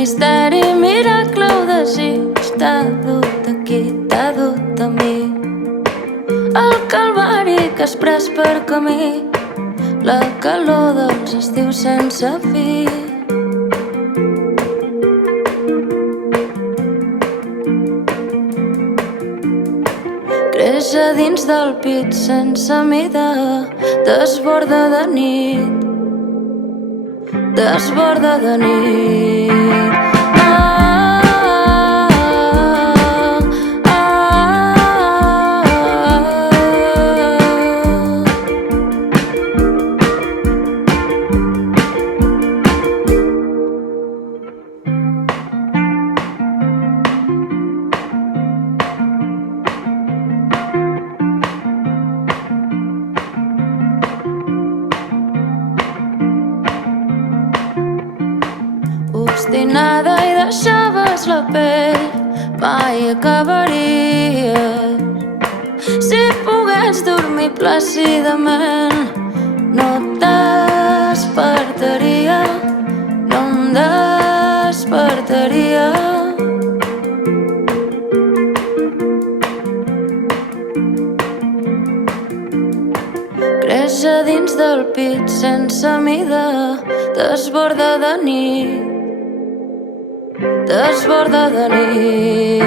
misteri, miracle o desig. T'ha dut aquí, t'ha dut a mi. El calvari que has pres per camí, la calor dels estius sense fi. Creix a dins del pit sense mida, desborda de nit, desborda de nit. Obstinada i deixaves la pell, mai acabaries. Si pogués dormir plàcidament, no et despertaria, no em despertaria. Creix a dins del pit sense mida, desborda de nit, desborda de nit.